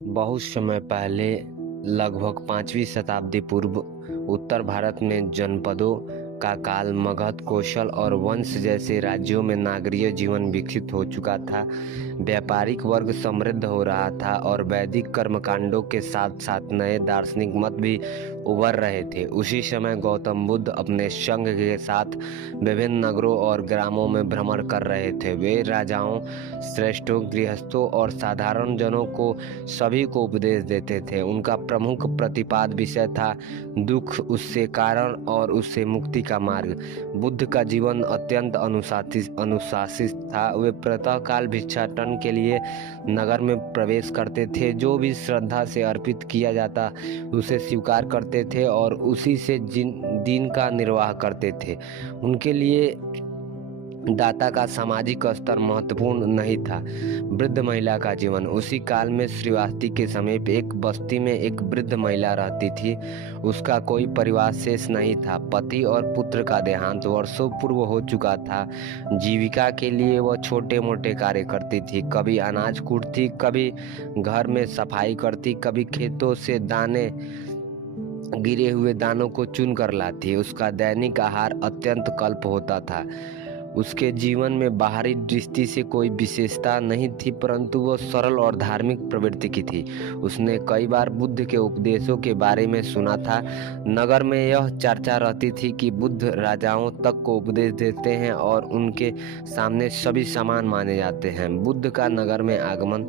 बहुत समय पहले, लगभग 5वीं शताब्दी पूर्व, उत्तर भारत में जनपदों का काल मगध, कोशल और वंश जैसे राज्यों में नागरीय जीवन विकसित हो चुका था। व्यापारिक वर्ग समृद्ध हो रहा था और वैदिक कर्मकांडों के साथ साथ नए दार्शनिक मत भी उभर रहे थे। उसी समय गौतम बुद्ध अपने संघ के साथ विभिन्न नगरों और ग्रामों में भ्रमण कर रहे थे। वे राजाओं, श्रेष्ठों, गृहस्थों और साधारण जनों को सभी को उपदेश देते थे। उनका प्रमुख प्रतिपाद विषय था दुख, उससे कारण और उससे मुक्ति का मार्ग। बुद्ध का जीवन अत्यंत अनुशासित था। वे प्रातःकाल भिक्षाटन के लिए नगर में प्रवेश करते थे। जो भी श्रद्धा से अर्पित किया जाता उसे स्वीकार करते थे और उसी से दिन का निर्वाह करते थे। उनके लिए दाता का सामाजिक स्तर महत्वपूर्ण नहीं था। वृद्ध महिला का जीवन। उसी काल में श्रीवास्ती के समीप एक बस्ती में एक वृद्ध महिला रहती थी। उसका कोई परिवार शेष नहीं था। पति और पुत्र का देहांत वर्षों पूर्व हो चुका था। जीविका के लिए वह छोटे मोटे कार्य करती थी। कभी अनाज कूटती, कभी घर में सफाई करती, कभी खेतों से गिरे हुए दानों को चुन कर लाती। उसका दैनिक आहार अत्यंत अल्प होता था। उसके जीवन में बाहरी दृष्टि से कोई विशेषता नहीं थी, परंतु वह सरल और धार्मिक प्रवृत्ति की थी। उसने कई बार बुद्ध के उपदेशों के बारे में सुना था। नगर में यह चर्चा रहती थी कि बुद्ध राजाओं तक को उपदेश देते हैं और उनके सामने सभी समान माने जाते हैं। बुद्ध का नगर में आगमन।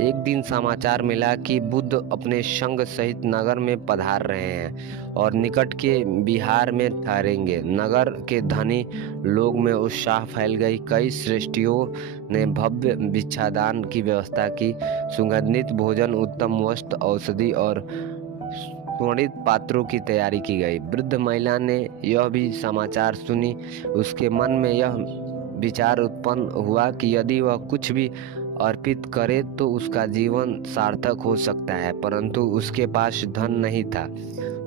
एक दिन समाचार मिला कि बुद्ध अपने संघ सहित नगर में पधार रहे हैं और निकट के बिहार में ठहरेंगे। नगर के धनी लोग में उत्साह फैल गई। कई श्रेष्ठियों ने भव्य भिक्षादान की व्यवस्था की। सुगंधित भोजन, उत्तम वस्त्र, औषधि और स्वर्णित पात्रों की तैयारी की गई। वृद्ध महिला ने यह भी समाचार सुनी। उसके मन में यह विचार उत्पन्न हुआ कि यदि वह कुछ भी अर्पित करे तो उसका जीवन सार्थक हो सकता है, परंतु उसके पास धन नहीं था।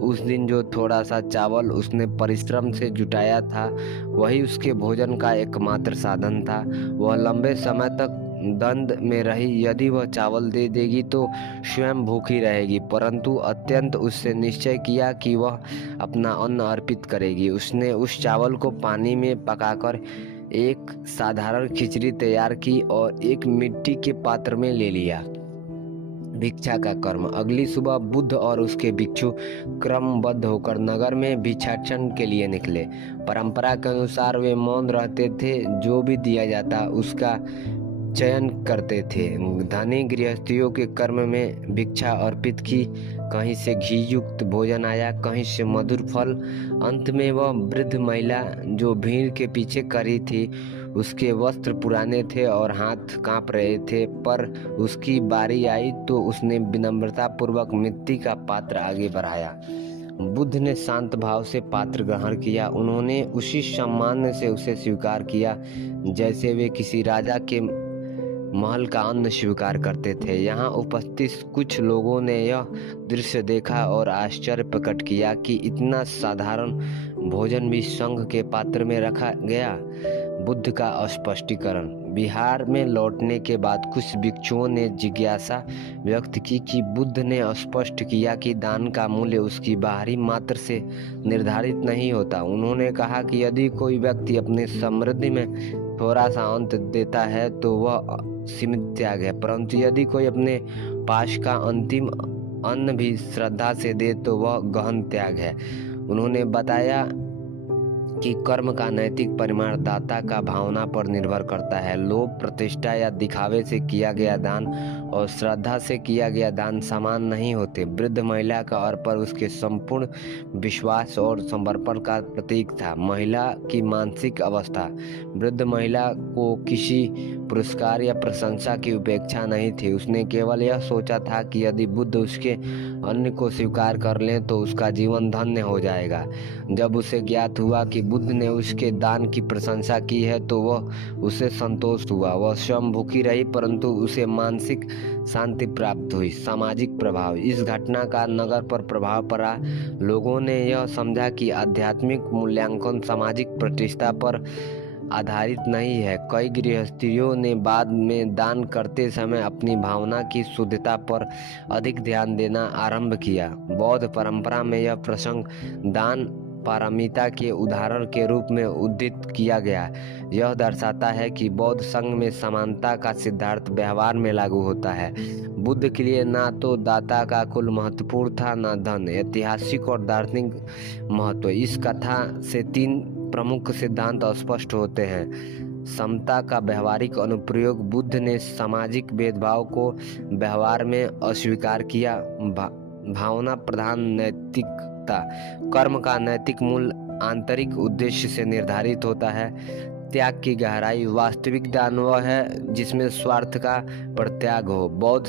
उस दिन जो थोड़ा सा चावल उसने परिश्रम से जुटाया था वही उसके भोजन का एकमात्र साधन था। वह लंबे समय तक द्वंद में रही। यदि वह चावल दे देगी तो स्वयं भूखी रहेगी, परंतु अत्यंत उससे निश्चय किया कि वह अपना अन्न अर्पित करेगी। उसने उस चावल को पानी में पकाकर एक साधारण खिचड़ी तैयार की और एक मिट्टी के पात्र में ले लिया। भिक्षा का कर्म। अगली सुबह बुद्ध और उसके भिक्षु क्रमबद्ध होकर नगर में भिक्षाटन के लिए निकले। परंपरा के अनुसार वे मौन रहते थे। जो भी दिया जाता उसका चयन करते थे। धनी गृहस्थियों के कर्म में भिक्षा अर्पित की। कहीं से घी युक्त भोजन आया, कहीं से मधुर फल। अंत में वह वृद्ध महिला जो भीड़ के पीछे खड़ी थी, उसके वस्त्र पुराने थे और हाथ कांप रहे थे, पर उसकी बारी आई तो उसने विनम्रता पूर्वक मिट्टी का पात्र आगे बढ़ाया। बुद्ध ने शांत भाव से पात्र ग्रहण किया। उन्होंने उसी सम्मान से उसे स्वीकार किया जैसे वे किसी राजा के महल का अन्न स्वीकार करते थे। यहाँ उपस्थित कुछ लोगों ने यह दृश्य देखा और आश्चर्य प्रकट किया कि इतना साधारण भोजन भी संघ के पात्र में रखा गया। बुद्ध का स्पष्टीकरण। बिहार में लौटने के बाद कुछ भिक्षुओं ने जिज्ञासा व्यक्त की कि बुद्ध ने स्पष्ट किया कि दान का मूल्य उसकी बाहरी मात्र से निर्धारित नहीं होता। उन्होंने कहा कि यदि कोई व्यक्ति अपनी समृद्धि में थोड़ा सा अंत देता है तो वह सीमित त्याग है, परंतु यदि कोई अपने पास का अंतिम अन्न भी श्रद्धा से दे तो वह गहन त्याग है। उन्होंने बताया कि कर्म का नैतिक परिमाण दाता का भावना पर निर्भर करता है। लोभ, प्रतिष्ठा या दिखावे से किया गया दान और श्रद्धा से किया गया दान समान नहीं होते। वृद्ध महिला का अर्पण उसके संपूर्ण विश्वास और समर्पण का प्रतीक था। महिला की मानसिक अवस्था। वृद्ध महिला को किसी पुरस्कार या प्रशंसा की उपेक्षा नहीं थी। उसने केवल यह सोचा था कि यदि बुद्ध उसके अन्न को स्वीकार कर लें तो उसका जीवन धन्य हो जाएगा। जब उसे ज्ञात हुआ कि बुद्ध ने उसके दान की प्रशंसा की है तो वह उसे संतोष हुआ। वह स्वयं भूखी रही, परंतु उसे मानसिक शांति प्राप्त हुई। सामाजिक प्रभाव। इस घटना का नगर पर प्रभाव पड़ा। लोगों ने यह समझा कि आध्यात्मिक मूल्यांकन सामाजिक प्रतिष्ठा पर आधारित नहीं है। कई गृहस्थियों ने बाद में दान करते समय अपनी भावना की शुद्धता पर अधिक ध्यान देना आरंभ किया। बौद्ध परंपरा में यह प्रसंग दान पारमिता के उदाहरण के रूप में उद्धृत किया गया। यह दर्शाता है कि बौद्ध संघ में समानता का सिद्धांत व्यवहार में लागू होता है। बुद्ध के लिए ना तो दाता का कुल महत्वपूर्ण था, न धन। ऐतिहासिक और दार्शनिक महत्व। इस कथा से 3 प्रमुख सिद्धांत स्पष्ट होते हैं। समता का व्यवहारिक अनुप्रयोग। बुद्ध ने सामाजिक भेदभाव को व्यवहार में अस्वीकार किया। भावना प्रधान नैतिकता। कर्म का नैतिक मूल्य आंतरिक उद्देश्य से निर्धारित होता है। त्याग की गहराई। वास्तविक दान वह है जिसमें स्वार्थ का परित्याग हो। बौद्ध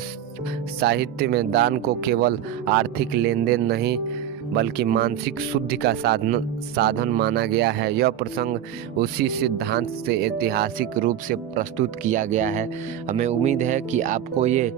साहित्य में दान को केवल आर्थिक लेन देन नहीं बल्कि मानसिक शुद्धि का साधन माना गया है। यह प्रसंग उसी सिद्धांत से ऐतिहासिक रूप से प्रस्तुत किया गया है। हमें उम्मीद है कि आपको ये